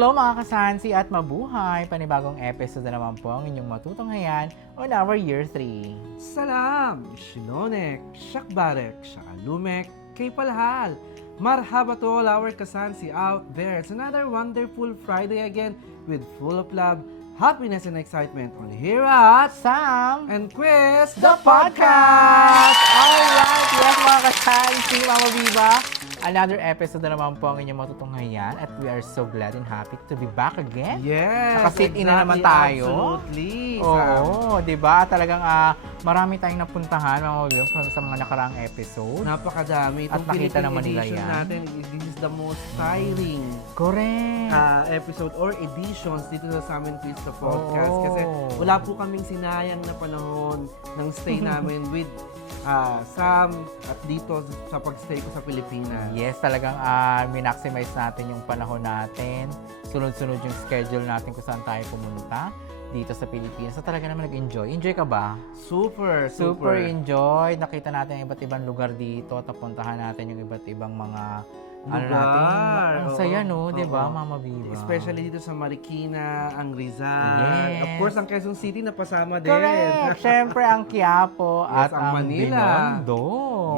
Hello mga kasansi at mabuhay! Panibagong episode na naman po ang inyong matutunghayan on our year 3. Salam! Shinonek, Shakbarek, Shakalumek, kay Palhal! Marhaba to all our kasansi out there. It's another wonderful Friday again with full of love, happiness, and excitement on here at Sam! and Quiz, The Podcast! Alright! Yes mga kasansi, Mama Viva! Another episode na naman po ang inyong matutunghayan at we are so glad and happy to be back again. Yes! Naka-sit-in na naman tayo. Absolutely! Oo, di ba? Talagang marami tayong napuntahan mga Viva sa mga nakaraang episode. Napakadami. At Itong nakita Philippine naman nila edition yan. natin, this is the most tiring Correct! episode or editions dito sa Amin Quiz the Podcast. Oo. Kasi wala po kaming sinayang na panahon ng stay namin with Sam at dito sa pagstay ko sa Pilipinas. Yes, talagang minaximize natin yung panahon natin. Sunod-sunod yung schedule natin kung saan tayo pumunta dito sa Pilipinas. So talaga naman nag-enjoy. Enjoy ka ba? Super enjoy. Nakita natin ang iba't ibang lugar dito at napuntahan natin yung iba't ibang mga lugar. Ang saya, no? Oo. Di ba, Mama Viva? Especially dito sa Marikina, ang Rizal. Yes. Of course, ang Quezon City napasama din. Correct! Siyempre, ang Quiapo Yes, at ang ang Manila. Binondo.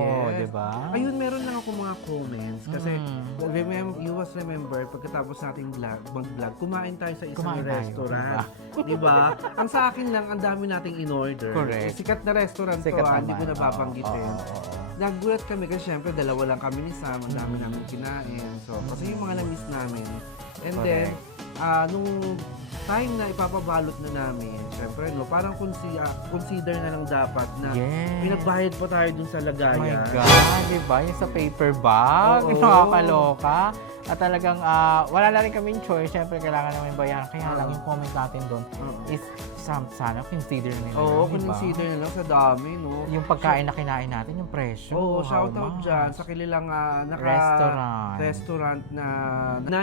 Yes. Di ba? Ayun, meron lang ako mga comments. Kasi, Mm. you must remember, pagkatapos nating mag-vlog, kumain tayo sa isang Kumain tayo, restaurant. Di ba? Ang sa akin lang, ang dami nating in-order. Correct. Sikat na restaurant Sikat to, hindi ko naman. na babanggitin. Oo. Nagulat kami kasi syempre dalawa lang kami ni Sam, ang dami namin kinain. So, kasi yung mga na-miss namin. And then, nung time na ipapabalot na namin, syempre, no, parang consider na lang dapat na Yes. pinagbayad pa tayo dun sa Oh lagayan. my God, di ba? Yung sa paper bag, Oo. nakakaloka. At talagang wala na rin kaming choice. Siyempre, kailangan namin bayaran. Kaya lang yung comment natin doon is sana consider nila. Oo, yun, di ba? consider na lang sa dami, no? Yung pagkain na kinain natin, yung presyo. Oo, how shout out much? dyan sa kanilang restaurant na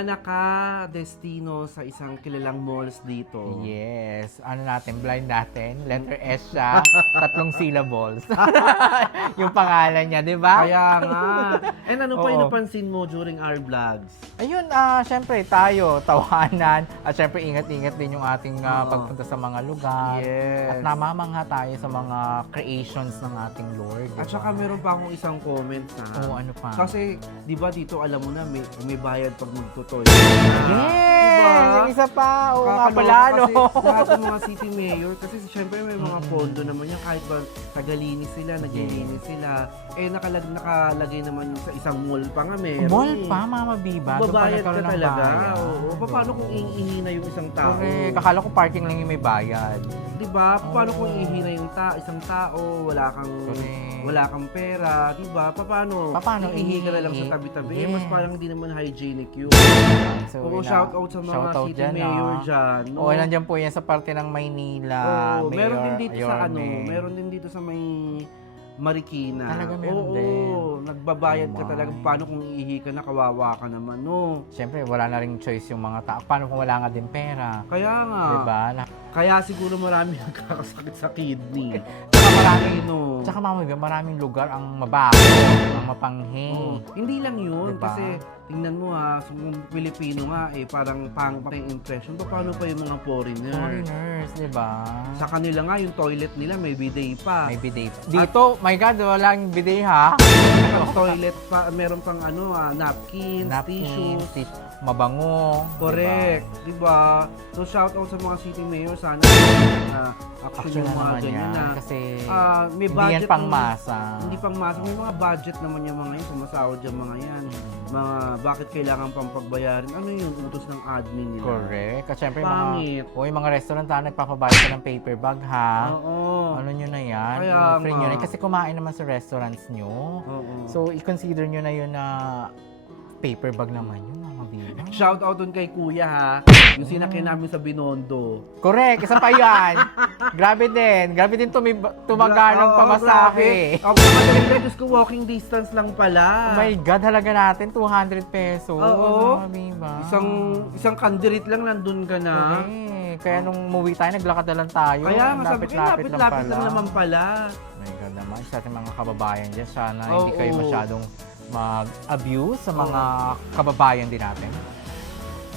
naka-destino sa isang kilalang malls dito. Yes. Ano natin, blind natin. Letter S siya. 3 syllables. yung pangalan niya, di ba? Kaya nga. And ano pa Oo. yung napansin mo during our vlogs? Ayun, syempre tayo, tawanan. At syempre, ingat-ingat din yung ating pagpunta sa mga lugar. Yes. At namamangha tayo sa mga creations ng ating Lord. At saka meron pa akong isang comment na. Oo, ano pa? Kasi, di ba dito alam mo na may bayad pag magtutoy. Yes! Diba? Yung isa pa. Oo nga Kakaloka pala, no? Kasi lahat ng mga city mayor, kasi syempre may mga pondo naman yan, kahit ba tagalinis sila, naglilinis sila, nakalagay naman yun sa isang mall pa nga meron. Mall pa, Mama Biba. Doon pa Babayad ka nagkaroon ng talaga. bayad. Oo. Paano kung ihina yung isang tao? Correct. Kakala ko parking lang yung may bayad. Di ba? Paano Oo. kung ihina yung isang tao, Correct. wala kang pera, di ba? Paano? Paano Ihi ka na lang sa ihi? tabi-tabi. Yes. Mas parang hindi naman hygienic yun. So, Oo, shout out sa mga shoutout city dyan, mayor dyan. No? Oo, nandiyan po yan sa parte ng Maynila. Oo, meron din dito sa Yorme. meron din dito sa may Marikina. Talaga meron Oo, din. nagbabayad ka Oh talaga. my. Paano kung iihi ka na, kawawa ka naman, no? Siyempre, wala na rin choice yung mga tao. Paano kung wala nga din pera? Kaya nga. Diba? Kaya siguro marami nagkakasakit sa kidney. Tsaka maraming, No. tsaka maraming lugar ang mabaho, ang mapanghi. Oo. Hindi lang yun. Diba? Kasi tingnan mo ha, sa mga Pilipino nga parang pang impression. Paano pa yung mga foreigner? Foreigners, diba? Sa kanila nga, yung toilet nila may bidet pa. May bidet. Dito, my God, walang bidet ha? Sa toilet pa, meron pang napkins, tissues. Mabango. Correct, di ba? So shout out sa mga city mayor, sana action Actually yung mga naman ganyan yan. na Kasi may hindi budget yan pang naman- masa. Hindi pang masa, may mga budget naman yung mga yan, sumasahod yung mga yan. Mga bakit kailangan pang pagbayarin? Ano yun, utos ng admin nila? Correct. Kasi syempre, Pangit. yung mga restaurant nagpapabayad ka ng paper bag ha. Oo. Ano nyo na yan? Kaya Free nga. nyo na. Kasi kumain naman sa restaurants nyo. Oo. So, i-consider nyo na yun na paper bag naman yun, mga biba. Shout out dun kay Kuya ha, yung sinakyan namin sa Binondo. Correct, isa pa yan. Grabe din tumaga ng pamasahe. Ako naman, Diyos ko, walking distance lang Oh pala. my God, halaga natin 200 pesos. Oo. Mga biba. Isang kandirit lang nandun ka na. Correct. Kaya nung umuwi tayo, naglakad na lang tayo. Kaya nga sabi ko, lapit lang naman pala. My God naman, sa ating mga kababayan dyan, sana Oo. hindi kayo masyadong mag-abuse sa mga kababayan din natin.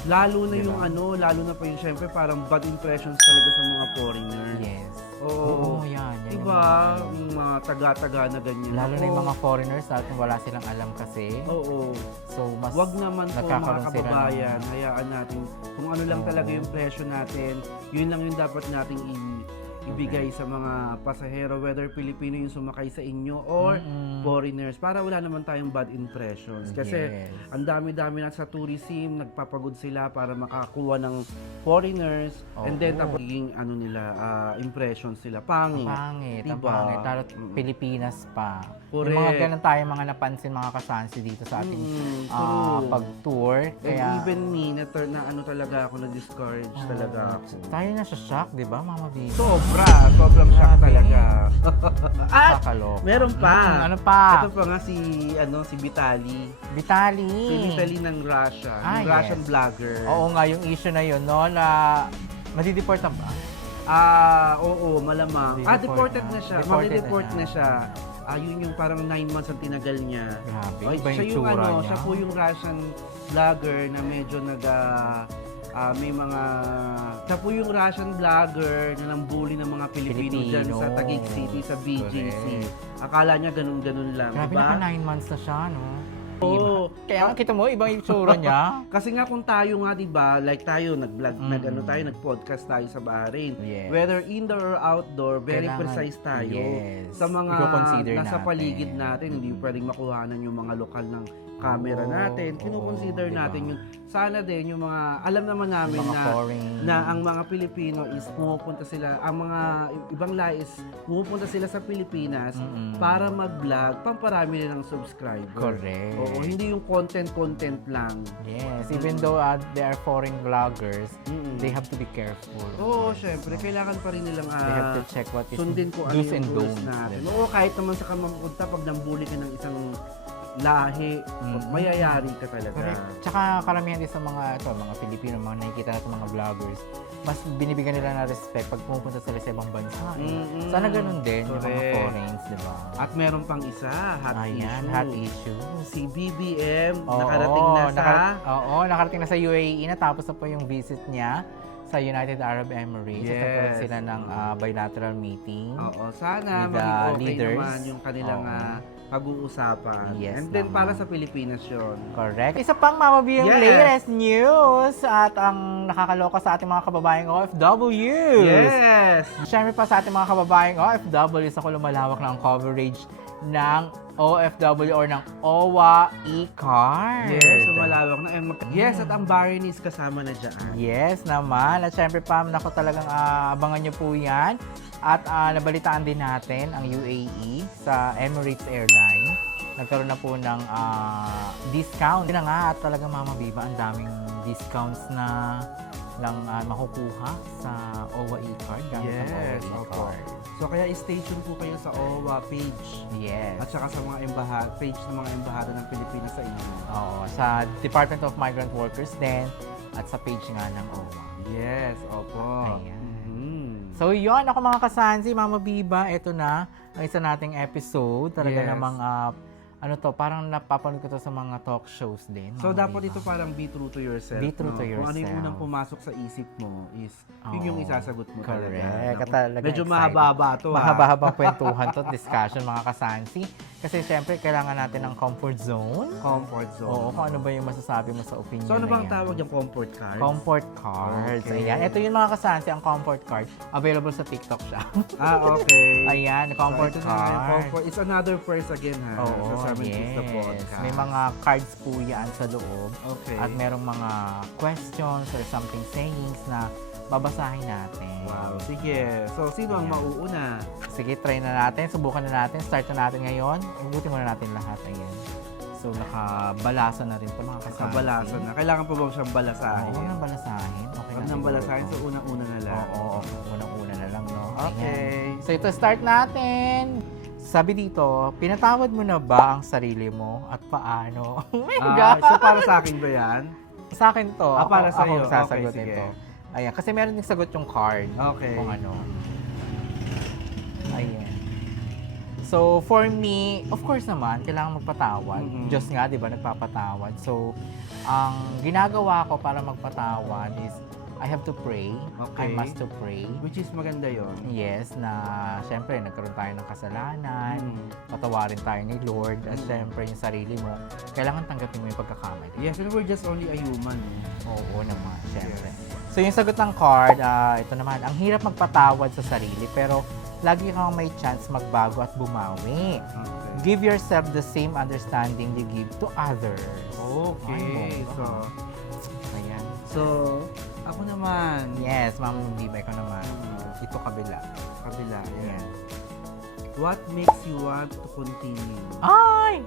Lalo na Diba? yung lalo na pa yung syempre parang bad impressions talaga sa mga foreigner. Yes. Oo. Yan. Yan yung Diba? mga- Yung mga taga-taga na ganyan. Lalo na yung Oo. mga foreigners natin, wala silang alam kasi. Oo. So, mas Wag naman po mga nagkakaroon sila kababayan, hayaan natin kung ano lang talaga yung presyo natin, yun lang yung dapat nating ibigay sa mga pasahero, whether Pilipino yung sumakay sa inyo or foreigners, para wala naman tayong bad impressions. Kasi Yes. ang dami-dami na sa tourism, nagpapagod sila para makakuha ng foreigners, and then Oo. tapos magiging impressions sila, pangit. Pangit, ang Diba? pangit. Lalo Pilipinas pa. Correct. Yung mga ganun tayo mga napansin mga kasansi dito sa ating True. pag-tour. And Kaya even me, na talaga ako, na-discourage talaga ako. tayo na sa shock, di ba, Mama B? Sobrang shock Grabe. talaga. At Kakaloka. meron pa. Ano pa? Ito pa nga si Vitali. Vitali. Si Vitali ng Russia. Yung Yes. Russian vlogger. Oo nga, yung issue na yun, no, na madideport na ba? Oo, malamang. Di-deport Deported na. na siya. Deported Mag-deport na na siya. Yun yung parang 9 months ang tinagal niya. Grabe, Ay, iba yung siya yung tsura niya. siya po yung Russian vlogger na medyo may mga siya po yung Russian vlogger na nambuli ng mga Pilipino dyan sa Pilipino. Taguig City sa BGC. Correct. Akala niya ganun-ganun lang, Grabe, diba? naka 9 months na siya, no? Oo. Kaya nga, kita mo, ibang yung tsura niya. Kasi nga kung tayo nga, di ba, like tayo, nag-vlog, nag-podcast tayo sa Bahrain. Yes. Whether indoor or outdoor, very Kailangan- precise tayo. yes. Sa mga I-consider nasa natin. paligid natin, hindi pwedeng makuhanan yung mga lokal ng camera natin. Kino-consider diba? natin yung, sana din, yung mga, alam naman namin Yung mga foreign. na ang mga Pilipino is pumupunta sila, ang mga ibang lahi is pumupunta sila sa Pilipinas para mag-vlog, pamparami nila ng subscriber. Correct. Oo, hindi yung content lang. Yes, even though they are foreign vloggers, they have to be careful. Oo, syempre, kailangan pa rin nilang They have to check what is sundin kung ano do's and yung rules don'ts. natin. diba? Oo, kahit naman sa kamapunta, pag nambuli ka ng isang lahi, mayayari ka talaga. Correct. Tsaka karamihan din sa mga Pilipino, mga nakikita natin mga vloggers, mas binibigyan nila ng respect pag pumupunta sila sa ibang bansa. Sana ganun din yung mga Correct. foreigners, di ba? At meron pang isa, hot Ayan, issue. hot issue. Si BBM, Oo, nakarating na sa... nakarating na sa UAE, natapos na po yung visit niya sa United Arab Emirates. Yes. Nagkaroon sila ng bilateral meeting. Oo, sana With the maging okay leaders. naman yung kanilang Oo. pag-uusapan. Yes And then naman. para sa Pilipinas yun. Correct. Isa pang Mama B yung Yes. latest news at ang nakakaloka sa ating mga kababayang OFW. Yes! Siyempre pa sa ating mga kababayang OFW, sa lumalawak na ang coverage ng OFW or ng OWA e-card. Yes, sumalawak na. Yes, at ang Bahrainese kasama na dyan. Yes naman. At syempre pa, naku talagang abangan nyo po yan. At nabalitaan din natin ang UAE sa Emirates Airlines. Nagkaroon na po ng discount. Yun na nga, at talagang Mama Biba, ang daming discounts na lang makukuha sa OWA e-card. gamit ang Yes, OWA opo. e-card. So kaya stay tuned po kayo sa OWA page. Yes. At saka sa mga page ng mga embahada ng Pilipinas sa inyo. Oo, sa Department of Migrant Workers din at sa page nga ng OWA. Yes, opo. Ayan. Mhm. So yun, ako mga kasansi, Mama Biba, ito na ang isa nating episode. Talaga Yes. namang, parang napapanood ko to sa mga talk shows din. So Mama dapat Biba. ito parang be true to yourself. Be true no? to Kung ano yung yourself. unang pumasok sa isip mo is yun yung Oo. isasagot mo Correct. talaga. Talagang Medyo excited. mahaba-haba to Mahaba-habang kwentuhan to, discussion mga kasansi. Kasi syempre, kailangan natin ng comfort zone. Comfort zone. Oo, kung ano ba yung masasabi mo sa opinion So ano na bang yan. tawag yung comfort card? Comfort cards. Okay. Ayan. Ito yung mga kasansi, ang comfort card. Available sa TikTok siya. Okay. Ayan, comfort so, ito na nga yung card. comfort. It's another first again ha. Oo, sa 70s the yes. podcast. May mga cards po yan sa loob. Okay. At merong mga questions or something sayings na babasahin natin. Wow, sige. So, sino ang Ayan. mauuna? Sige, try na natin. Subukan na natin. Start na natin ngayon. Ubutin muna natin lahat. Ayan. So, nakabalasan na rin ito mga kasama. Kabalasan na. Kailangan pa ba siyang Oo, balasahin? huwag nang balasahin. Okay Huwag na nang siguro balasahin, ito. so unang-una na lang. Oo, unang-una na lang, no? Ayan. Okay. So, ito start natin. Sabi dito, pinatawad mo na ba ang sarili mo at paano? Oh my God! So, para sa akin ba yan? Sa akin to. Para ako, sa'yo. ako sasagot Okay, sige. nito. Ayan, kasi meron din sagot yung card. Okay. Kung ano. Ayan. So, for me, of course naman, kailangan magpatawad. Mm-mm. Diyos nga, di ba, nagpapatawad. So, ang ginagawa ko para magpatawad is, I have to pray. I Okay. must to pray. Which is maganda yon. Yes, na syempre, nagkaroon tayo ng kasalanan. Patawarin tayo ni Lord. At syempre, yung sarili mo, kailangan tanggapin mo yung pagkakamali. Yes, and we're just only a human. Oo naman, syempre. So, yung sagot ng card, ito naman, ang hirap magpatawad sa sarili, pero lagi kang may chance magbago at bumawi. Okay. Give yourself the same understanding you give to others. Okay. Ay, So, ayan. so, ako naman. Yes, Ma'am Biba, ikaw naman. Ito kabila. Kabila. Ayan. Ayan. What makes you want to continue? Ay!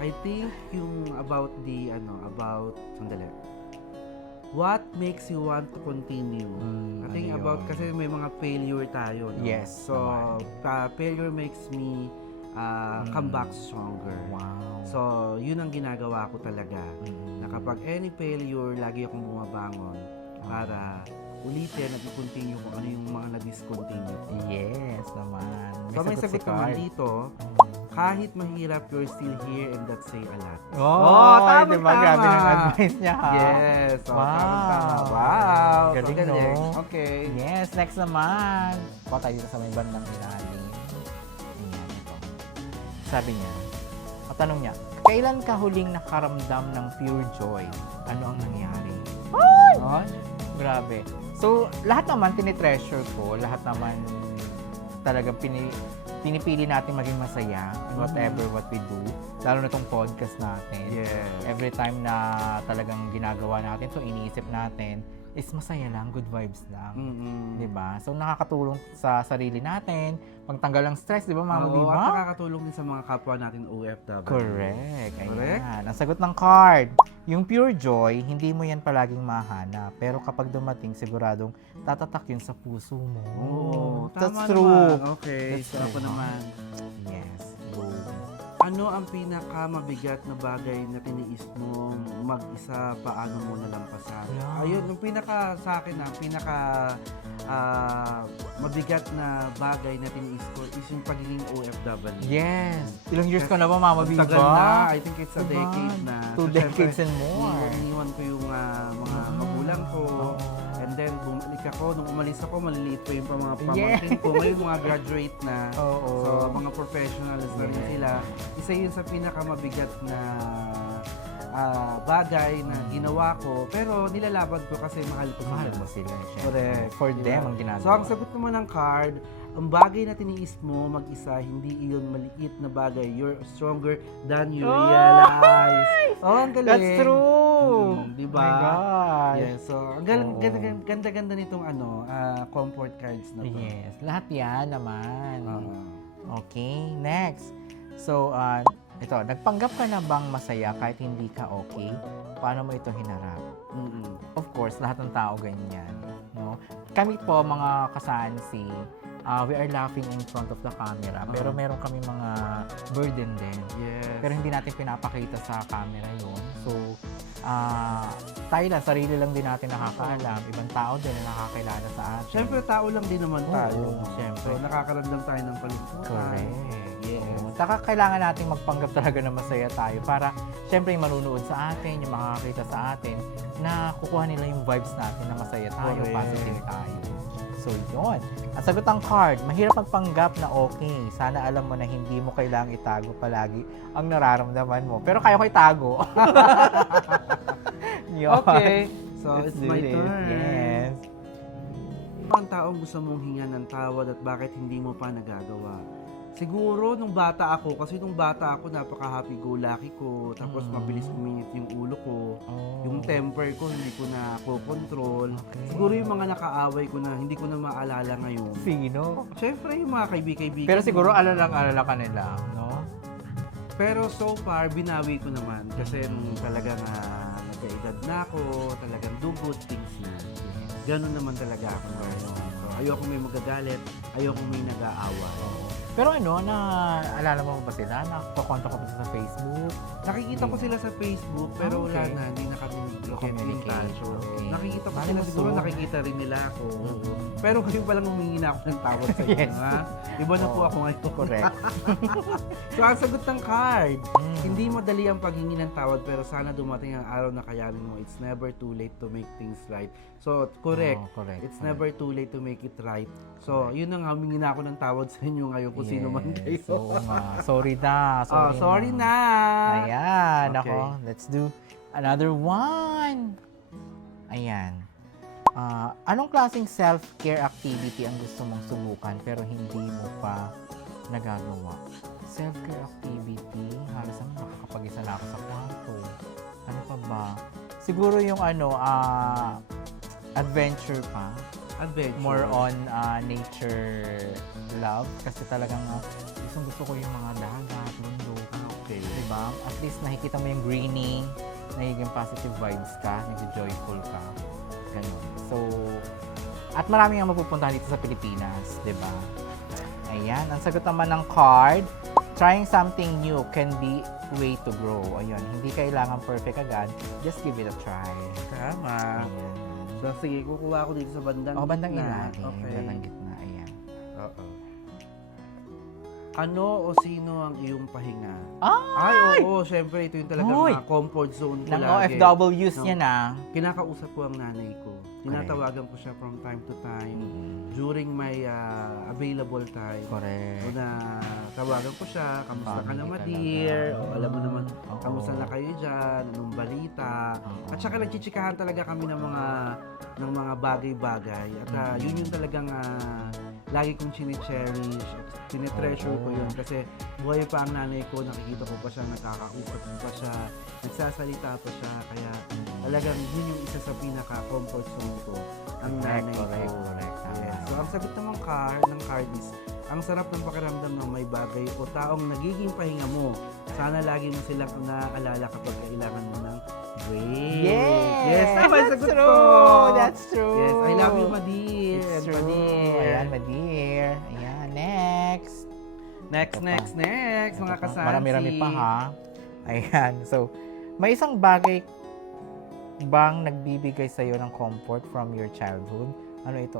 I think yung sandali. What makes you want to continue? I think ano about, yun? kasi may mga failure tayo. No? Yes, So, failure makes me come back stronger. Wow. So, yun ang ginagawa ko talaga. Na kapag any failure, lagi akong bumabangon para ulitin at i-continue kung ano yung mga na-discontinue. Yes naman. So, may sagot si naman Card. dito, kahit mahirap, you're still here and that say a lot. Oh, tama, diba? Grabe tama. ng advice niya, ha? Yes. So, Wow. tama. Wow. Galing, So, galing. no? Okay. Yes, next naman. Pa tayo sa may bandang ilalim. Ayan, ito. Sabi niya, ang tanong niya, kailan ka huling nakaramdam ng pure joy? Ano ang nangyari? Ay! Grabe. So, lahat naman tinitreasure ko, lahat naman talagang pinipili natin maging masaya in whatever what we do. Lalo na tong podcast natin. Yes. Every time na talagang ginagawa natin, so iniisip natin, is masaya lang, good vibes lang. Mm-mm. Diba? So, nakakatulong sa sarili natin, pagtanggal ng stress, di ba, Mama Oo, Biba? at nakakatulong din sa mga kapwa natin OFW. Correct. Ayan. Correct. Ang sagot ng card, yung pure joy, hindi mo yan palaging mahanap. Pero kapag dumating, siguradong tatatak yun sa puso mo. Oo, That's tama true. naman. Okay, That's so ako true. naman. Yes. Boom. Ano ang pinaka-mabigat na bagay na tiniis mo mag-isa, paano mo nalampasan? Yeah. Ayun, yung sa akin, ang mabigat na bagay na tiniis ko is yung pagiging OFW. Yes. Ilang years ka na ba, Mama Ang Biba? tagal na, I think it's a Diba? decade na. 2 decades and more. Iniwan ko yung mga magulang ko. Oo. And then, bumalik ako. Nung umalis ako, maliliit pa yung mga Yeah. pamangkin ko. Ngayon, mga graduate na. Oo. So, mga professionals na rin Yeah. sila. Isa yun sa pinakamabigat na bagay na ginawa ko. Pero nilalaban ko kasi mahal ko Mahal sila. mo sila, syempre. Correct. For Diba? them ang ginagawa. So, ang sagot naman ng card, ang bagay na tiniis mo mag-isa, hindi iyon maliit na bagay. You're stronger than you realize. Oh, ang galing. That's true! Diba? Oh my God. Yes, so ang Oo. ganda-ganda nitong comfort cards na to. Yes. Lahat yan naman. Oo. Okay, next. So, ito, nagpanggap ka na bang masaya kahit hindi ka okay? Paano mo ito hinarap? Mm-mm. Of course, lahat ng tao ganyan. No? Kami po, mga kasansi, we are laughing in front of the camera, pero meron kami mga burden din. Yes. Pero hindi natin pinapakita sa camera yun. So, tayo lang, sarili lang din natin nakakaalam. Ibang tao din na nakakilala sa atin. Siyempre, tao lang din naman tayo. Oo, siyempre. So, nakakaramdam tayo ng kalungkutan. Correct. Yes. Oo. Saka kailangan natin magpanggap talaga na masaya tayo para siyempre yung manunood sa atin, yung makakakita sa atin, na kukuha nila yung vibes natin na masaya tayo, Correct. positive tayo. So, yun. Ang sagot ng card, mahirap magpanggap na okay. Sana alam mo na hindi mo kailangang itago palagi ang nararamdaman mo. Pero kaya ko itago. Yun. Okay. So, Let's it's do my this. turn. Yes. Ang taong gusto mong hinga ng tawad at bakit hindi mo pa nagagawa? Siguro nung bata ako, kasi nung bata ako napaka-happy-go-lucky ko, tapos mabilis uminit yung ulo ko, Oh. yung temper ko hindi ko na control. Okay. Siguro yung mga nakaaway ko na hindi ko na maalala ngayon. Sino? Siyempre yung mga kaibigan. Pero siguro alala ka nila, no? Pero so far, binawi ko naman kasi nung talagang nagkaedad na ako, talagang do good things na. Ganun naman talaga ako ngayon. So, Ayoko may magagalit, ayoko may nag-aaway. Pero ano, alala mo ba sila? Nakakontak ko ba sa Facebook? Nakikita ko sila sa Facebook, pero wala okay. na, hindi na kami Communicate. So, Okay. nakikita ko Bale, sila, mas siguro so. nakikita rin nila ako. Mhm. Pero ngayon palang humingi na ako ng tawad sa inyo, Yes. ha? Iba na po Oo. ako ngayon. Correct. So, ang sagot ng card, Mm. hindi madali ang paghingi ng tawad, pero sana dumating ang araw na kayanin mo. It's never too late to make things right. So, correct. Oh, correct. It's never too late to make it right. So, yun na nga, humingi na ako ng tawad sa inyo ngayon kung sino man kayo. Oo nga. Sorry na. Sorry na. Ayan. Okay. Ako, let's do another one. Ayan. Anong klaseng self-care activity ang gusto mong subukan pero hindi mo pa nagagawa? Self-care activity? Halos naman nakakapag-isa na ako sa kwarto. Ano pa ba? Siguro yung adventure pa. Adventure. More on nature love. Kasi talagang gusto ko yung mga dagat, mundo. Okay. Diba? At least nakikita mo yung greening, nagiging positive vibes ka, nag-joyful ka. Ganun. So, at marami nga mapupuntahan dito sa Pilipinas, diba? Ayan. Ang sagot naman ng card, trying something new can be way to grow. Ayun. Hindi kailangan perfect agad. Just give it a try. Tama. Ayan. So, sige, kukuha ako dito sa bandang Bandang gitna. ilalim. Okay. Bandang gitna. Ayan. Oo. Ano o sino ang iyong pahinga? Ay! Oo, syempre, ito yung talagang Hoy! comfort zone ko Ng lagi. OFWs No. niya na. Kinakausap ko ang nanay ko. Tinatawagan ko siya from time to time. During my available time. Correct. O na tawagan ko siya, kamusta ka Family naman talaga. dear? O alam mo naman, Oo. kamusta na kayo dyan? Anong balita? Oo. At saka nagchichikahan talaga kami ng mga bagay-bagay. At yun yung talagang lagi kong chine-cherish at tinetreasure ko yun. Kasi buhay pa ang nanay ko, nakikita ko pa siya, nakakausap ko pa siya, nagsasalita pa siya. Kaya talagang yun yung isa sa pinaka-comfort zone ko, ang nanay Correct. ko. Tama. Yes. So, ang sagot naman ng card is, ang sarap ng pakiramdam ng may bagay o taong nagiging pahinga mo. Sana lagi mo silang naaalala kapag kailangan mo ng break. Yes! Tama yung That's sagot true! ko. That's true! Yes, I love you, Madir. It's true. Madir. Ayan, Madir. Ayan, next. Next, Ito next, pa. next, mga Ito pa. kasansi. Marami-rami pa ha. Ayan. So, may isang bagay bang nagbibigay sa'yo ng comfort from your childhood? Ano ito?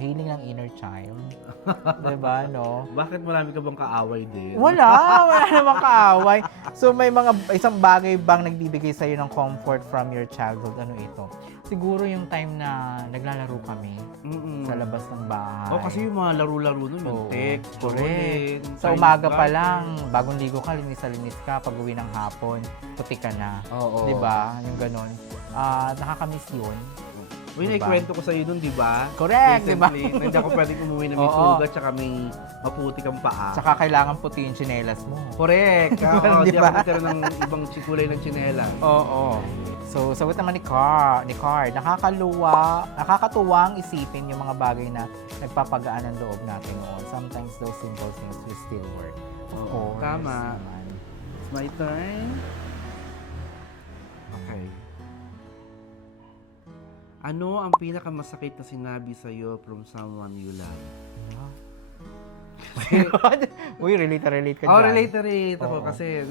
Healing ng inner child. Diba, no? Bakit marami ka bang kaaway din? Wala namang kaaway. So may isang bagay bang nagbibigay sa ng comfort from your childhood? Ano ito? Siguro yung time na naglalaro kami sa labas ng bahay. Oh, kasi yung mga laro-laro nun, yung Oo, text, correct. bowling, Sa time umaga pa button. lang, bagong ligo ka, linis ka, pag uwi ng hapon, puti ka na. Oo. 'Di ba? Yung ganon. Nakakamiss yun. Uy, Diba? naikwento ko sa'yo nun, di ba? Correct, di ba? Recently, na hindi ako pwedeng umuwi na may Oo. sugat, tsaka may maputi kang paa. Tsaka kailangan puti yung tsinelas mo. Correct. Oo, Di di ba? ako nagkaroon ng ibang kulay ng tsinela. Oo. So, sagot naman ni Card, nakakatuwang isipin yung mga bagay na nagpapagaan ng loob natin noon. Sometimes those simple things will still work. Of Oo, course. tama. naman. It's my turn. Okay. Ano ang pinakamasakit na sinabi sa'yo from someone you love? Uy, relate ka Oh, dyan. relate ako Oo. kasi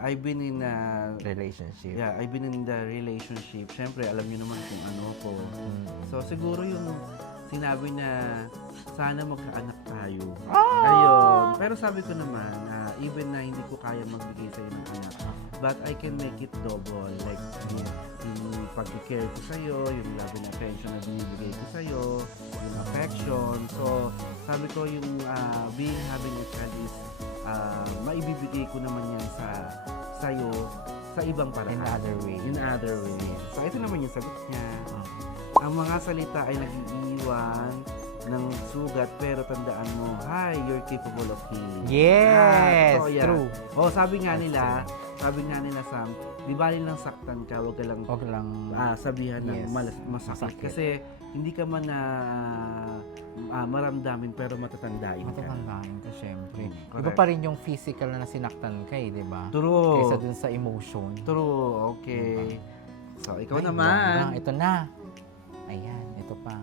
I've been in Relationship. I've been in the relationship. Siyempre, alam niyo naman kung ano ko. Mm. So, siguro yung sinabi na sana magkaanak tayo. Ah! Ayun. Pero sabi ko naman, even na hindi ko kaya magbigay sa'yo ng anak, but I can make it double. Like, yung pag-care ko sa'yo, yung love and attention na binibigay ko sa'yo, yung affection. So, sabi ko yung having a child is maibibigay ko naman yan sa'yo sa ibang paraan. In other way. In other way. So, ito naman yung sagot niya. Ang mga salita ay nag-iiwan ng sugat, pero tandaan mo, hi, you're capable of healing. Yes! Totoo yan. True. Sabi nga nila, Sam, di bali lang saktan ka, wag ka lang Huwag lang. sabihan ng Yes. masakit. Masakit. Kasi hindi ka man na maramdamin, pero matatandain ka. Matatandaan ka, syempre. Correct. Iba pa rin yung physical na nasinaktan ka di ba? True. Kaysa dun sa emotion. True, okay. So, ikaw Ay, naman. ganda. Ito na. Ayan, ito pa.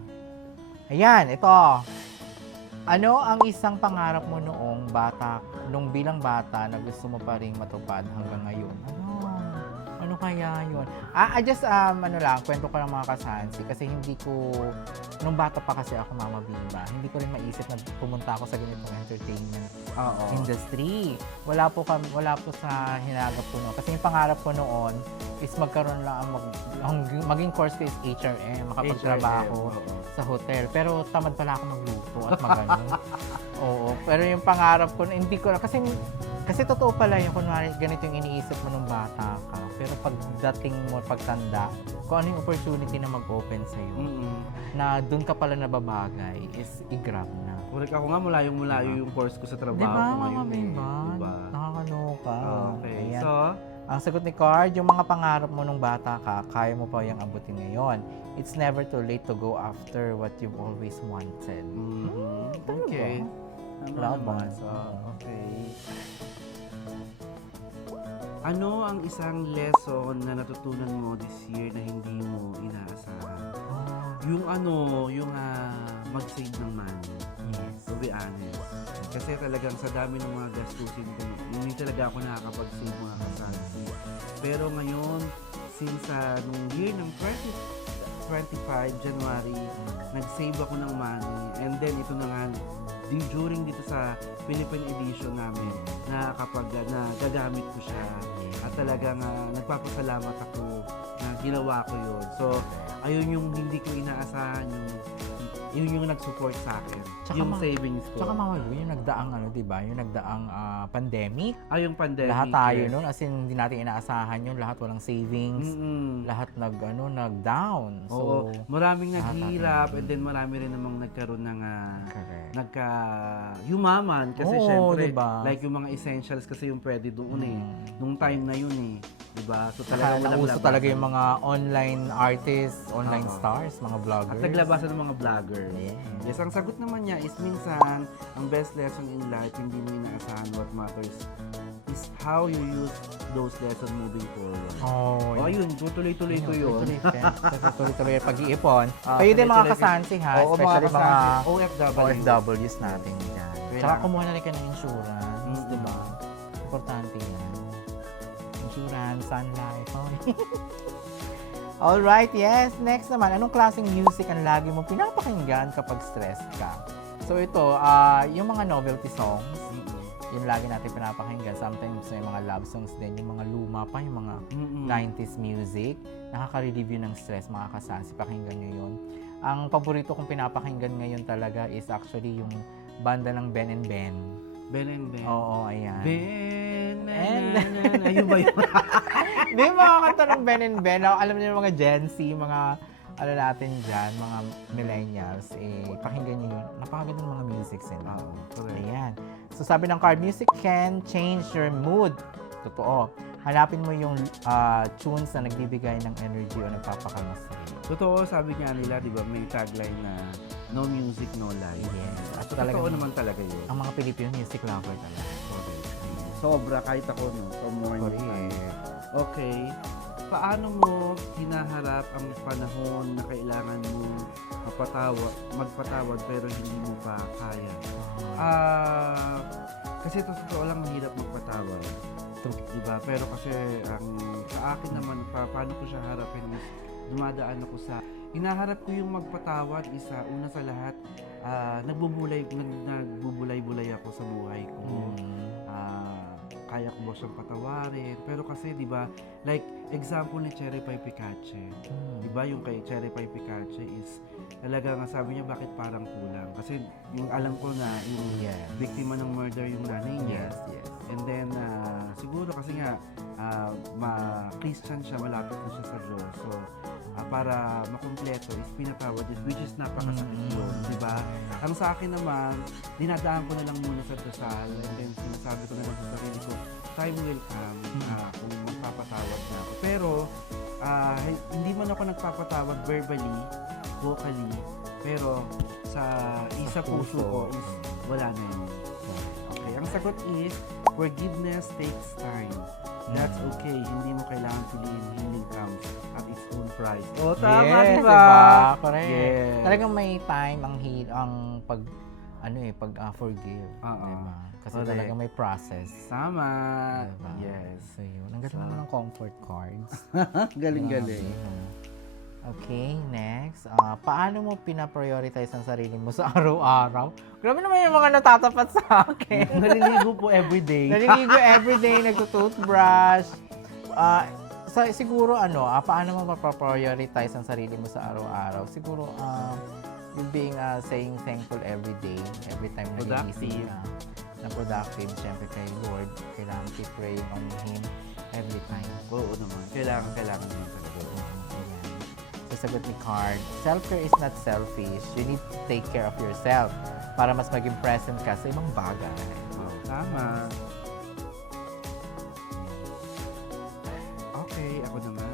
Ayan, ito. Ano ang isang pangarap mo nung bilang bata na gusto mo pa ring matupad hanggang ngayon? Ano kaya yun? Kwento ko lang mga kasansi kasi nung bata pa kasi ako, Mama Bimba, hindi ko rin maisip na pumunta ako sa ganitong entertainment industry. Wala po sa hinagap ko noon. Kasi yung pangarap ko noon is magkaroon lang, maging course ko is HRM, makapagtrabaho sa hotel. Pero tamad pala ako magluto at magano. Oo, pero yung pangarap ko, hindi ko na, kasi totoo pala yung kunwari ganito yung iniisip mo nung bata ka. Pero pagdating mo, pagtanda, kung ano yung opportunity na mag-open sa'yo, na doon ka pala nababagay, is i-grab na. Correct. Ako nga, mulayo yung course ko sa trabaho. Diba, ko Mama ngayon Bimba? Diba? Nakakaloka. Okay. Ayan. So, Ang sagot ni Card, yung mga pangarap mo nung bata ka, kaya mo pa yung abutin ngayon. It's never too late to go after what you've always wanted. okay. Love naman. one. So, okay. Ano ang isang lesson na natutunan mo this year na hindi mo inaasahan? Yung mag-save ng money. Yes. To be honest. Kasi talagang sa dami ng mga gastusin ko, hindi talaga ako nakakapag-save mga kasansi. Pero ngayon, since nung year ng 2025, January, nag-save ako ng money. And then, ito na nga, during dito sa Philippine edition namin, na kapag gagamit ko siya, at talagang nagpapasalamat ako na ginawa ko yun. So, ayun yung hindi ko inaasahan, yun yung nag-support sa akin. Tsaka yung savings ko. Tsaka Mama Lu, yung nagdaang yung nagdaang pandemic. Yung pandemic. Lahat tayo nun, as in hindi natin inaasahan yun, lahat walang savings, Mm-mm. lahat nag-down. Oo, So, maraming lahat naghihirap natin. and then marami rin namang nagkaroon ng correct. yumaman kasi Oo, syempre diba? like yung mga essentials kasi yung pwede doon nung time na yun diba? So Saka walang nauso labasan. talaga yung mga online artists, online Oo. stars, mga vloggers. At naglabasan ng mga vlogger. Yeah. Yes, ang sagot naman niya is minsan ang best lesson in life hindi mo inaasahan. What matters is how you use those lessons moving forward. Oh, Ayun, tutuloy-tuloy ko yun. Tuloy-tuloy yung pag-iipon. Ah, Kayo din mga tuloy-tuloy. kasansi ha, Oo, especially mga kasansi, OFW. OFWs natin dyan. Kailangan. Tsaka kumuha na rin ka ng insurance, Mm-mm. di ba? Importante yan. Insurance, Sun Life. Alright, yes. Next naman, anong klaseng music ang lagi mo pinapakinggan kapag stressed ka? So ito, yung mga novelty songs, yung lagi natin pinapakinggan. Sometimes may mga love songs din, yung mga luma pa, yung mga 90s music. Nakaka-relieve yun ng stress, mga kasansi. Pakinggan nyo yun. Ang paborito kong pinapakinggan ngayon talaga is actually yung banda ng Ben and Ben. Ben and Ben. Oo, ayan. Ben And- ayun ba yun? Di mga kanta ng Ben and Ben. Alam niyo yung mga Gen Z, mga natin dyan, mga millennials, pakinggan niyo yun. Napakaganda ng mga music nila. Correct. Ayan. So sabi ng card, music can change your mood. Totoo. Hanapin mo yung tunes na nagbibigay ng energy o nagpapakalma sa iyo. Totoo, sabi nga nila, di ba, may tagline na no music, no life. Yes. At So, talagang, totoo naman talaga yun. ang mga Pilipino, music lover talaga. Sobra, kahit ako, no, from morning. Correct. Okay. Paano mo hinaharap ang panahon na kailangan mo magpatawad pero hindi mo pa kaya? Kasi totoo lang mahirap magpatawad. Diba? Pero kasi sa akin naman, paano ko siya harapin is dumadaan ako sa hinaharap ko yung magpatawad isa una sa lahat nagbubulay-bulay ako sa buhay ko. Kaya ko ba siyang patawarin? Pero kasi 'di ba, like example ni Cherry Pie Picache. 'Di ba yung kay Cherry Pie Picache is talaga nga sabi niya bakit parang kulang. Kasi yung alam ko na yung biktima ng murder yung nanay niya. Yes. And then, siguro kasi nga, Christian siya, malapit na siya sa Diyos. So, para makumpleto is pinatawad is which is napakasakit yun, di ba? Ang sa akin naman, dinadaan ko na lang muna sa dasal and then sinasabi ko na lang sa sarili ko, time will come kung magpapatawad na ako. Pero, hindi man ako nagpapatawad verbally, vocally, pero sa puso ko is wala na yun. Okay, ang sagot is, forgiveness takes time. that's okay. Hindi mo kailangan piliin. Healing comes at its own price. Oh, Yes, di ba? Correct. Yes. Talagang may time ang pag forgive, Oo. diba? Kasi Correct. talagang may process. Tama. Diba? Yes. So yun, ang ganda naman ng comfort cards. Galing-galing. Grabe, no? Okay, next. Paano mo pinaprioritize ang sarili mo sa araw-araw? Grabe naman yung mga natatapat sa akin. Naliligo po everyday. Naliligo everyday, nagtutoothbrush. Siguro paano mo mapaprioritize ang sarili mo sa araw-araw? Siguro, yung being saying thankful every day, every time na Productive. na productive, syempre kay Lord, kailangan keep praying on Him every time. Oo naman. Kailangan din talaga. Ayan. Sasagot ni Card, self-care is not selfish. You need to take care of yourself para mas maging present ka sa ibang bagay. Oh, tama. Okay, ako naman.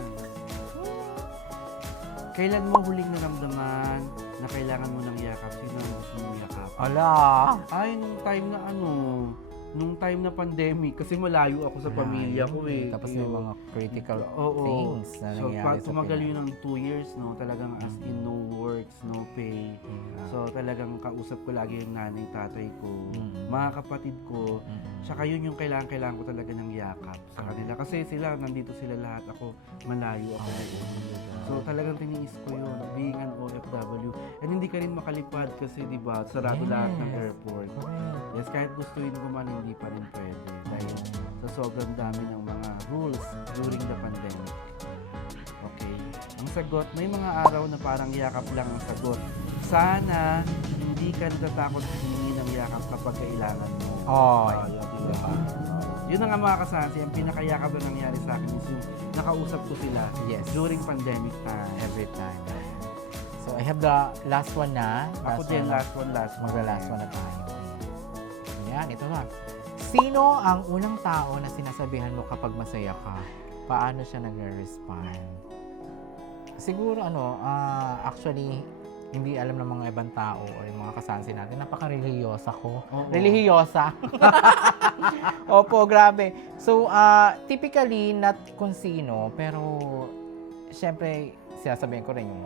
Kailan mo huling naramdaman na kailangan mo ng yakap? Sino ang gusto mong yakap? Ala! Ay, nung time na pandemic, kasi malayo ako sa pamilya ko eh. Tapos may mga critical Oo. things na So, nangyayari sa tumagal Pinas. yun ng 2 years, no? Talagang as in no works, no pay. Yeah. So, talagang kausap ko lagi yung nanay, tatay ko, Mm. mga kapatid ko. Mm-mm. Tsaka yun yung kailangan ko talaga ng yakap sa kanila. Kasi sila, nandito sila lahat. Ako, malayo ako. So, talagang tiniis ko yun, being an OFW. And hindi ka rin makalipad kasi, di ba, sarado lahat ng Yes. airport. Correct. Yes, kahit gustuin ko man, hindi pa rin pwede. Dahil sa sobrang dami ng mga rules during the pandemic. Okay. Ang sagot, may mga araw na parang yakap lang ang sagot. Sana hindi ka natatakot humingi ng yakap kapag kailangan mo. Oh, Yun, diba? Yun na nga mga kasansi, ang pinakayakap na nangyari sa akin is yung nakausap ko sila yes. during pandemic time. Every time. So, I have the last one na. Ako din, last one. Magla-last one na tayo. Ayan, ito na. Sino ang unang tao na sinasabihan mo kapag masaya ka? Paano siya nagre-respond? Siguro actually, hindi alam ng mga ibang tao o yung mga kasansi natin, napaka-relihiyosa ko. Oo. Relihiyosa. Opo, grabe. So, typically, not kung sino, pero syempre, sinasabihin ko rin yung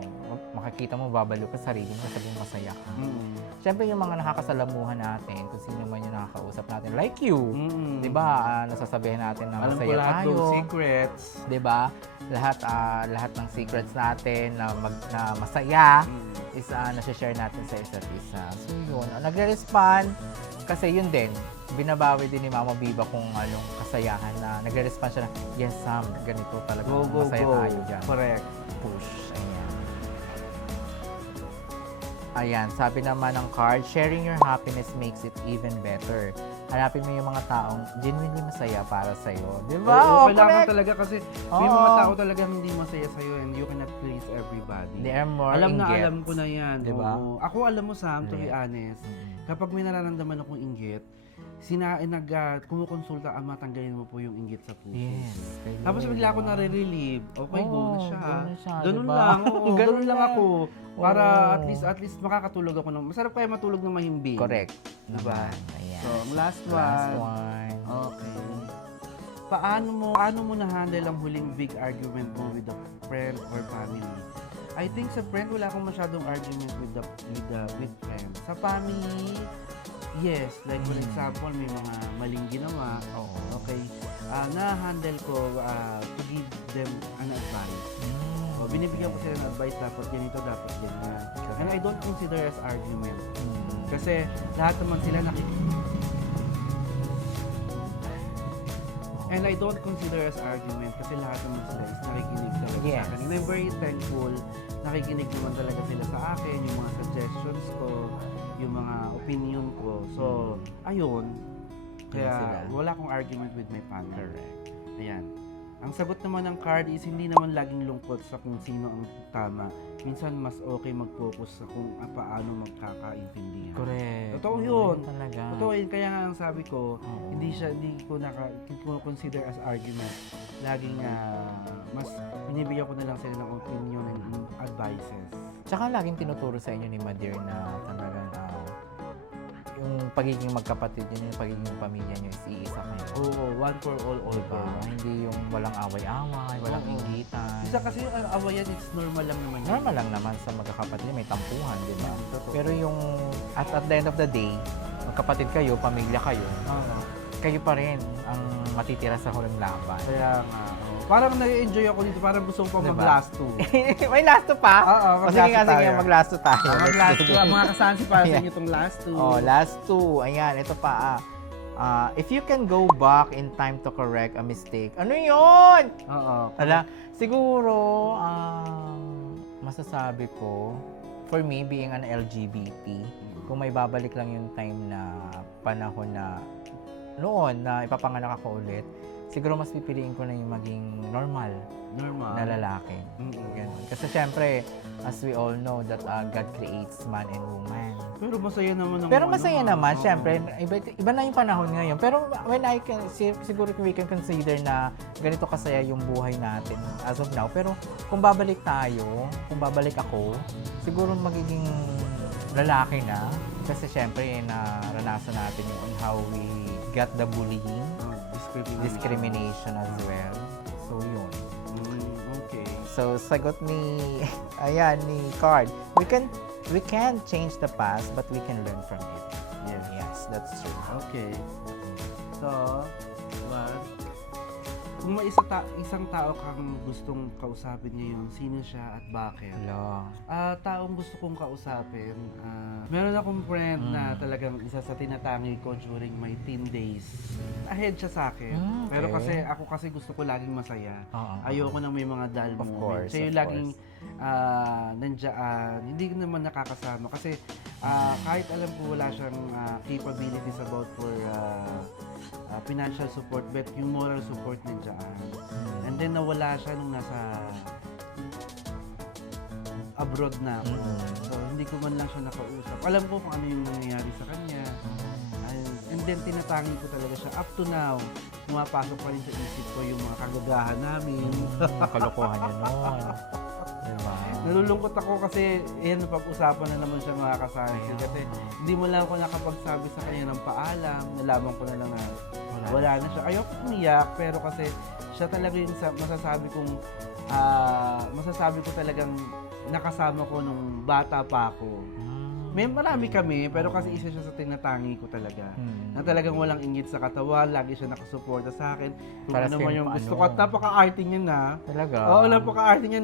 makikita mo, babalo ka sa sarili mo, sabihin masaya ka. Mm. Syempre, yung mga nakakasalamuhan natin, kung sino man yung nakakausap natin, like you, Mm. di ba, nasasabihin natin na Alam ko masaya lahat tayo. those secrets. Di ba? Lahat ng secrets natin na masaya is nasi-share natin sa isa't isa. So yun, nagre-respond kasi yun din, binabawi din ni Mama Biba kung anong kasayahan na nagre-respond siya na, yes Sam, ganito talaga, Go. masaya tayo dyan. Correct. Push, ayan. Ayan, sabi naman ng card, sharing your happiness makes it even better. Hanapin mo yung mga taong genuinely masaya para sa'yo. Di ba? Oo, kailangan correct. talaga kasi may Oo. mga tao talaga hindi masaya sa'yo and you cannot please everybody. They are more Alam na inggit. alam ko na yan. Diba? Oo. Ako alam mo Sam, to be honest, kapag may nararamdaman akong inggit, kumukonsulta, matanggalin mo po yung inggit sa puso. Yes. Tapos bigla ako nare-relieve. Okay, go na siya. go na siya, Ganun diba? lang. Oo, ganun lang ako. Para Oo. at least makakatulog ako ng, masarap kaya matulog ng mahimbing. Correct. Diba? Ayan. So, ang last one. Last one. Okay. Paano mo na-handle ang huling big argument mo with a friend or family? I think sa friend, wala akong masyadong argument with friends. Sa family, yes. Like for example, may mga maling ginawa. Oo. Okay. Na-handle ko to give them an advice. So, binibigyan ko sila ng advice, dapat ganito, dapat ganyan. And I don't consider as argument. Kasi lahat naman sila And I don't consider as argument kasi lahat naman sila is nakikinig talaga Yes. sa akin. And I'm very thankful, nakikinig naman talaga sila sa akin, yung mga suggestions ko, yung mga opinion ko. So, ayun. Kaya sila. wala akong argument with my family. Correct. Ayan. Ang sagot naman ng card is hindi naman laging lungkot sa kung sino ang tama. Minsan mas okay mag-focus sa kung paano magkakaintindihan. Correct. Totoo yun. Talaga. Totoo yun. Kaya nga ang sabi ko, Oo. hindi ko consider as argument. Laging mas binibigyan ko na lang sila ng opinion and advices. Tsaka laging tinuturo sa inyo ni Madir na talagang yung pagiging magkapatid yun, yung pagiging pamilya nyo is iisa kayo. Oo, one for all Diba? for one. Hindi yung walang away-away, walang Oo. inggitan. Isa kasi yung awayan, it's normal lang naman. yun. Normal lang naman sa magkakapatid, may tampuhan, di ba? Totoo. Pero yung at the end of the day, magkapatid kayo, pamilya kayo, Oo. kayo pa rin ang matitira sa huling laban. Kaya nga. Parang nai-enjoy ako dito. Parang gusto ko pa Diba? mag-last two. May last two pa? Oo, O, sige nga, sige, tayo. mag-last two tayo. Mag-last two. Mga kasansi para sa Ayan. inyo itong last two. Oh, last two. Ayan, ito pa. If you can go back in time to correct a mistake, ano yun? Oo. Ala, siguro, masasabi ko, for me, being an LGBT, kung may babalik lang yung time na panahon na noon na ipapanganak ako ulit, siguro mas pipiliin ko na yung maging normal Normal. na lalaki. Mm-mm. Ganun. Kasi syempre, as we all know that God creates man and woman. Pero masaya naman. Pero masaya naman, Oo. syempre, iba na yung panahon ngayon. Pero when I can, siguro we can consider na ganito kasaya yung buhay natin as of now. Pero kung babalik tayo, kung babalik ako, siguro magiging lalaki na. Kasi syempre, naranasan natin yung on how we got the bullying, discrimination as well. So, yun. Okay. So, sagot ni, ayan, ni Card. We can change the past, but we can learn from it. Yes. Yes, that's true. Okay. So, what? Kung may isang tao kang gustong kausapin ngayon, sino siya at bakit? Hello. Taong gusto kong kausapin, meron akong friend na talagang isa sa tinatangi ko during my teen days. Ahead siya sa akin. Okay. Pero ako kasi gusto ko laging masaya. Oo. Ayoko nang may mga dull Of moments. course, Siya yung of laging nandiyan, hindi naman nakakasama. Kasi kahit alam ko wala siyang capabilities about for financial support, but yung moral support nandiyan. And then nawala siya nung nasa abroad na ako. So hindi ko man lang siya nakausap. Alam ko kung ano yung nangyayari sa kanya. And then tinatangi ko talaga siya. Up to now, pumapasok pa rin sa isip ko yung mga kagagahan namin. Kalokohan yun nun. Diba? Nalulungkot ako kasi pag-usapan na naman siya mga kasansi. Kasi hindi mo lang ako nakapagsabi sa kanya ng paalam. Nalaman ko na lang na wala na siya. Ayoko umiyak, pero kasi siya talaga yung masasabi ko talagang nakasama ko nung bata pa ako. May marami kami, pero kasi isa siya sa tinatangi ko talaga. Na talagang walang ingit sa katawan, lagi siya nakasuporta sa akin. Kung Para ano sa man iyo yung pa, gusto ano? ko. At napaka-arte niya na. Talaga? Oo, napaka-arte niya.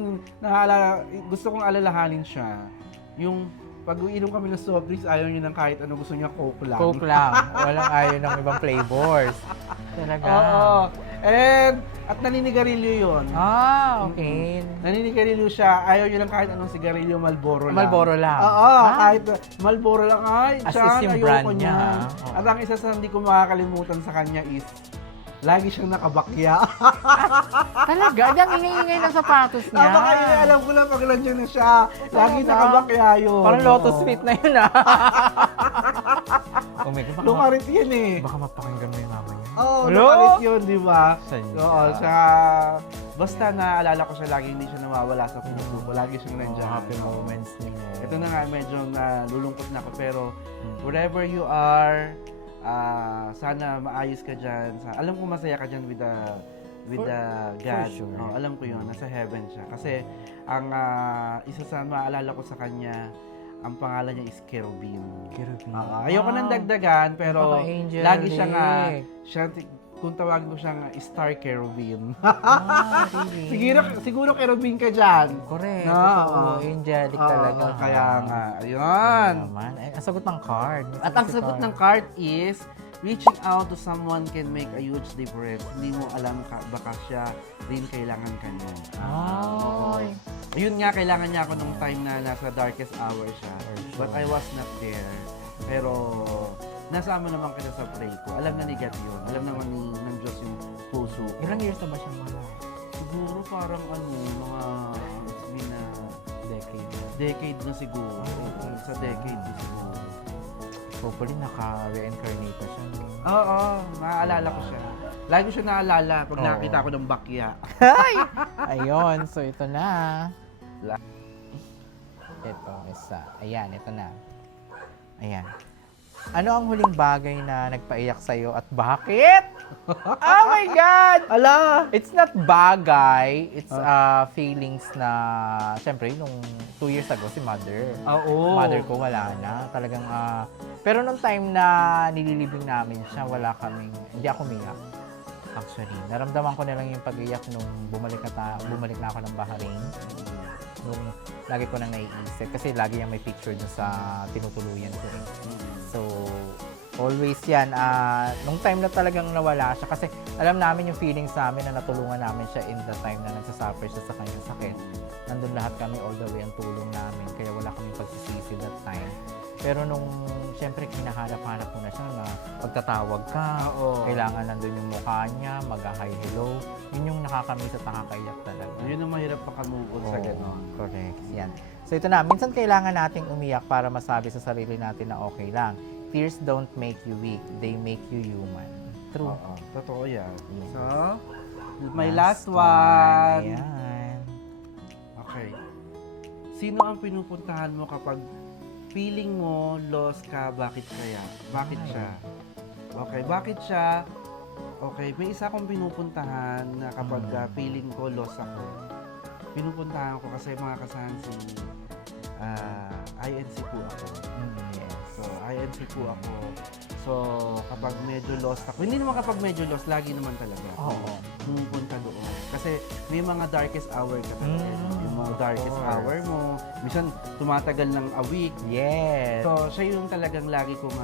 Gusto kong alalahanin siya. Yung pag uinom kami ng soft drinks, ayaw niya ng kahit ano, gusto niya Coke lang. Coke lang. Walang ayaw ng ibang flavors. Talaga? Oo. At naninigarilyo yun. Okay. Naninigarilyo siya, ayaw niya lang kahit anong sigarilyo, Marlboro lang. Marlboro lang. Oo, kahit Marlboro lang. Ay, As siya, is yung ayoko brand niya, niya. ha? Oo. At ang isa sa hindi ko makakalimutan sa kanya is, lagi siyang nakabakya. Talaga? Ang ingay-ingay ng sapatos niya. Napakaingay, alam ko lang pag nandiyan na siya. Lagi Talaga? nakabakya yun. Parang Lotus Oo. Fit na yun, ah. Oh my God, Lumarit yun eh. baka mapakinggan mo yung mama niya. Oo, Hello? lumarit yun, di ba? Saan siya? Oo, siya. Basta naalala ko siya lagi, hindi siya nawawala sa puso ko. Lagi siyang nandiyan. Happy moments niyo. Ito na nga, medyo nalulungkot na ako. Pero wherever you are, sana maayos ka dyan. Alam ko masaya ka dyan with the God. sure. Alam ko yun, nasa heaven siya. Kasi ang isa sa maalala ko sa kanya, ang pangalan niya is Kerubin. Kerubin. Ayoko nang dagdagan, pero Napaka-angel lagi siya nga, eh. kung tawagin ko siyang Star Kerubin. Really? siguro Kerubin ka dyan. Correct. No, Totoo. Angelic talaga. Kaya nga, ayun. Naman. Ay, ang sagot ng card. At ang sagot ng card is, reaching out to someone can make a huge difference. Hindi mo alam baka siya din kailangan ka niya. Ay. Yun nga, kailangan niya ako nung time na nasa darkest hour siya. But I was not there. Pero, nasama naman kita sa pray ko. Alam na ni God yun. Alam naman ng Diyos yung puso ko. Ilang years na ba siyang mahal? Siguro parang mga, it's been a Decade. decade na siguro. Sa decade na siguro. Hopefully, naka-reincarnate na siya. No? Oo, naaalala ko siya. Lagi ko siya naalala pag Oo. nakita ko ng bakya. Ayun, so ito na. Ito, isa. Ayan, ito na. Ayan. Ano ang huling bagay na nagpaiyak sa'yo at bakit? Oh my God! Ala! It's not bagay. It's feelings na, syempre, nung 2 years ago, si mother. Oo. Mother ko wala na. Talagang, pero nung time na nililibing namin siya, hindi ako umiyak. Actually, naramdaman ko na lang yung pag-iyak nung bumalik na ako ng Bahrain. Nung lagi ko nang naiisip. Kasi lagi yung may picture dun sa tinutuluyan ko. So, always yan. Nung time na talagang nawala siya, kasi alam namin yung feelings namin na natulungan namin siya in the time na nagsasuffer siya sa kanyang sakit. Nandun lahat kami all the way ang tulong namin, kaya wala kaming pagsisisi that time. Pero nung, siyempre, hinahanap-hanap ko na siya na pagtatawag ka, kailangan nandun yung mukha niya, mag-hi, hello. Yun yung nakakamiss at nakakaiyak talaga. Yun ang mahirap makamove on sa gano'n. Correct. Yan. So ito na, minsan kailangan nating umiyak para masabi sa sarili natin na okay lang. Tears don't make you weak, they make you human. True. Oo, totoo yan. So, my Last last one. Ayan. Okay. Sino ang pinupuntahan mo kapag feeling mo lost ka? Bakit kaya? Bakit siya? Okay, bakit siya? Okay, may isa akong pinupuntahan na kapag feeling ko lost ako. Pinupuntahan ko kasi mga kasansi, INC po ako. Yes. So, INC po ako. So, kapag medyo lost ako, hindi naman kapag medyo lost, lagi naman talaga. Oo. Pumupunta doon. Kasi may mga darkest hour ka talaga. Yung mga darkest course. hour mo, minsan tumatagal ng a week. Yes. So, siya yung talagang lagi kong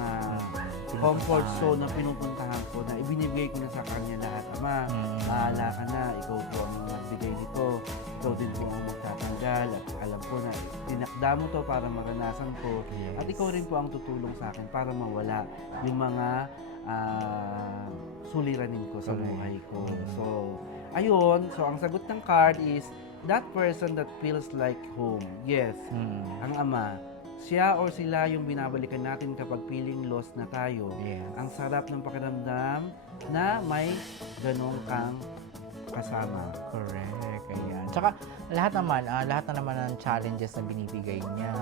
comfort zone na pinupuntahan ko, na ibinibigay ko na sa kanya lahat. Ama, mahala ka na, ikaw po ang nagbigay nito. Ikaw din po ang magtatanggal. At alam ko na tinakda mo to para maranasan ko. Yes. At ikaw rin po ang tutulong sa akin para mawala yung mga suliranin ko sa Correct. buhay ko. So, ayun. So, ang sagot ng card is, that person that feels like home. Yes, ang ama. Siya or sila yung binabalikan natin kapag feeling lost na tayo. Yes. Ang sarap ng pakiramdam na may ganong kang kasama. Correct. Ayan. Tsaka, lahat na naman ng challenges na binibigay niya,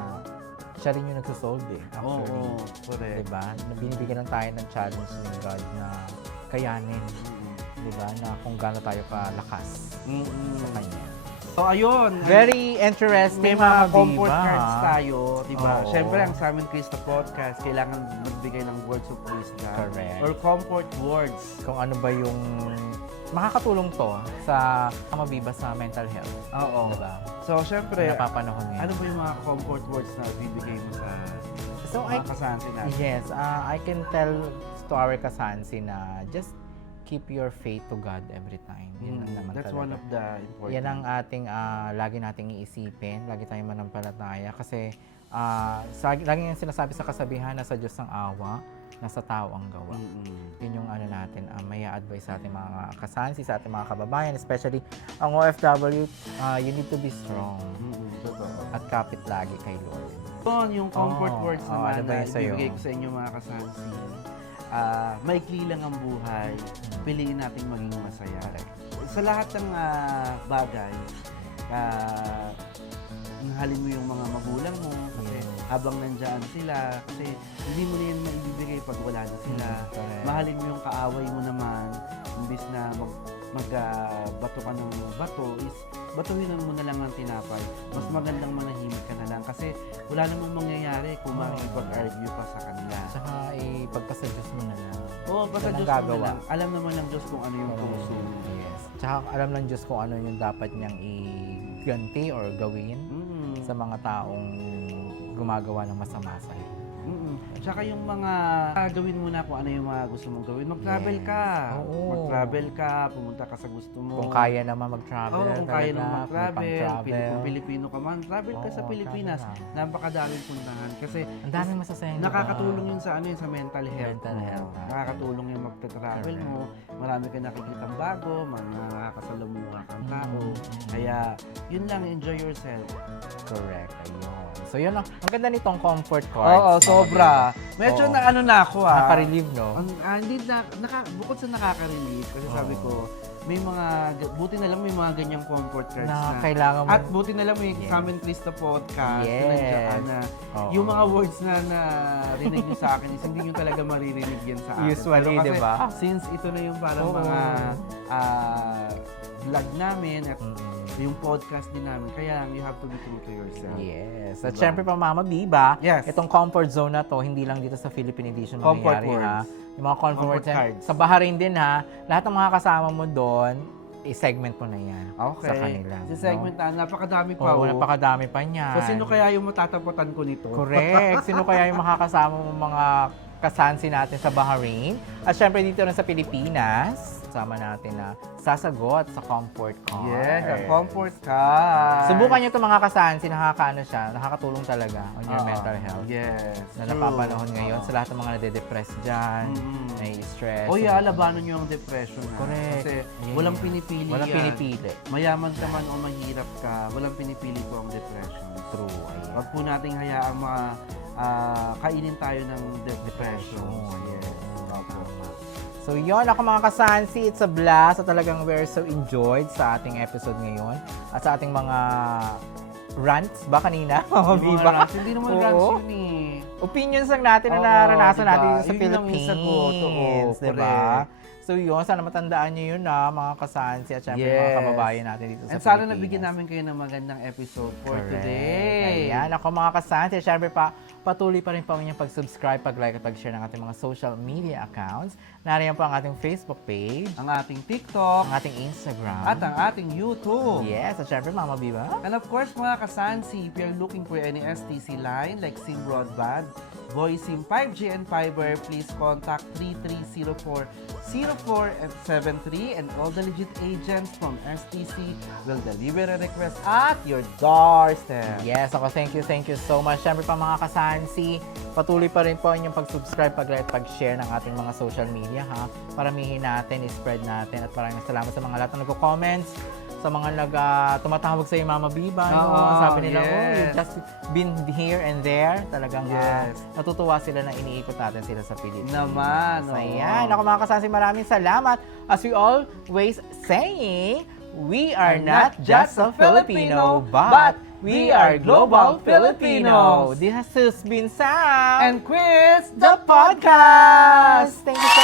siya rin yung nagsosolve eh. Actually. Oo, correct. Diba? Binibigyan lang tayo ng challenge ng God na kayanin. Diba? Na kung gaano tayo kalakas sa Kanya. So, ayun. Very interesting, May mga Mama comfort Viva. cards tayo, di ba? Oo. Siyempre, ang Sam and Krista podcast, kailangan magbigay ng words of wisdom. Correct. Or comfort words. Kung ano ba yung makakatulong to sa Mama Viva sa mental health. Oo. Diba? So, siyempre, Napapanahon ngayon. ano ba yung mga comfort words na bibigay mo sa So, mga kasansi natin? Yes, I can tell to our kasansi na just keep your faith to God every time. Yun lang naman That's talaga. one of the important. Yan ang ating lagi nating iisipin, lagi tayong manampalataya kasi lagi yung sinasabi sa kasabihan na sa Diyos ang awa, nasa tao ang gawa. Yun yung ano natin, may advice sa ating mga kasansi, sa ating mga kababayan, especially ang OFW, you need to be strong Totoo. at kapit lagi kay Lord. Yung comfort words naman ano ba na yun sa'yo? ibibigay ko sa inyo mga kasansi. Maikli lang ang buhay, piliin nating maging masaya. Sa lahat ng bagay, mahalin mo yung mga magulang mo kasi habang nandyan sila, kasi hindi mo na yan maibibigay pag wala na sila. Mahalin mo yung kaaway mo naman, imbis na magbato ka ng bato, is batuhin mo na lang ng tinapay. Mas magandang manahimik ka na lang kasi wala namang mangyayari kung makikipag-argue pa sa kanila. Tsaka ipagpasa Diyos mo na lang. Oo, basta Yan ang Diyos mo na gagawa. lang. Alam naman ng Diyos kung ano yung puso. Yes. Tsaka alam ng Diyos kung ano yung dapat niyang iganti or gawin sa mga taong gumagawa ng masama sa'yo. Tsaka yung mga gawin mo na kung ano yung mga gusto mong gawin. Mag-travel ka. Oo. Mag-travel ka, pumunta ka sa gusto mo. Kung kaya naman mag-travel. Oo, kung kaya talaga, naman may mag-travel. pang-travel. Kung Pilipino ka man, travel ka sa Oo, Pilipinas. travel lang. Napakadaming puntahan. Kasi Ang daming masasayang nakakatulong yun sa sa mental health. Mental mo. health, Nakakatulong yung magta-travel mo. Marami ka nakikitang bago, mga nakakasalamuha kang tao. Kaya, yun lang, enjoy yourself. Correct. Ayun. So yun, ang ganda nitong comfort Oo, cards. sobra. Medyo na ano na ako Nakaka-relieve, no? Hindi na, bukod sa nakaka-relieve, kasi sabi ko, may mga, buti na lang may mga ganyang comfort cards Na na. kailangan mo. At buti na lang may Comment Krista podcast Yes. na nandiyan na Oo. yung mga words na narinig nyo sa akin is hindi nyo talaga maririnig yan sa akin. Usually, Pero kasi, di ba? since ito na yung parang Oo. mga vlog namin at yung podcast din namin, kaya lang you have to be true to yourself. Yes. At Diba? syempre pa Mama Biba, Yes. itong comfort zone na to, hindi lang dito sa Philippine edition Comfort mangyayari ha. words. Yung mga comfort Comfort words. cards. Sa Bahrain din ha, lahat ng mga kasama mo doon, i-segment mo na yan Okay. sa kanila. Si segment na, napakadami pa. Oo, napakadami pa niyan. So, sino kaya yung matataputan ko nito? Correct. Sino kaya yung makakasama mo mga kasansi natin sa Bahrain? At syempre dito rin sa Pilipinas, sama natin na sasagot sa comfort card. Yes, ang comfort card. Subukan nyo itong mga kasansi, nakakaano siya, nakakatulong talaga on your Oo. mental health. Yes. Na true. napapanahon ngayon Oo. sa lahat ng mga nade-depress dyan, nai-stress. O yeah, labanan nyo ang depression. Ha? Correct. Kasi Yeah. walang pinipili Walang yan. pinipili. Mayaman ka man o mahirap ka, walang pinipili ko ang depression. True. Ayan. Huwag po nating hayaang kainin tayo ng depression. Yes. Opo. So yun, ako mga kasansi, it's a blast at talagang we're so enjoyed sa ating episode ngayon at sa ating mga rants ba kanina? Mga Yung mga biba? rants, hindi naman Oo. rants yun eh. Opinions lang natin na Oo, naranasan diba? natin dito sa Yun lang yung Philippines. sagot. Oo, diba? correct. So yun, sana matandaan nyo yun mga kasansi at syempre mga Yes. kababayan natin dito sa And sana Pilipinas. nabigyan namin kayo ng magandang episode for Correct. today. Ayan, ako mga kasansi. Siyempre patuloy pa rin po ang inyong pag-subscribe, pag-like at pag-share ng ating mga social media accounts. Nariyan po ang ating Facebook page, Ang ating TikTok ang ating Instagram, at ang ating YouTube. yes, at syempre Mama Biba. And of course, mga kasansi, if you're looking for any STC line like SIM Broadband, Voice SIM 5G and Fiber, please contact 330404 and 73 and all the legit agents from STC will deliver a request at your doorstep. Yes, ako thank you so much. Siyempre pa mga kasansi, patuloy pa rin po inyong pag-subscribe, pag-like, pag-share ng ating mga social media ha. Paramihin natin, i-spread natin at maraming salamat sa mga lahat na nagko-comments, sa mga tumatawag sa Mama Biba. Oo, Sabi nila, yes. you've just been here and there. Talagang Yes. natutuwa sila na iniikot natin sila sa Pilipinas. Naman, oo. Ayan, ako mga kasansi, maraming salamat. As we always saying, we are not just a Filipino, but we are global Filipinos. This has been Sam And Quiz, the podcast. Thank you so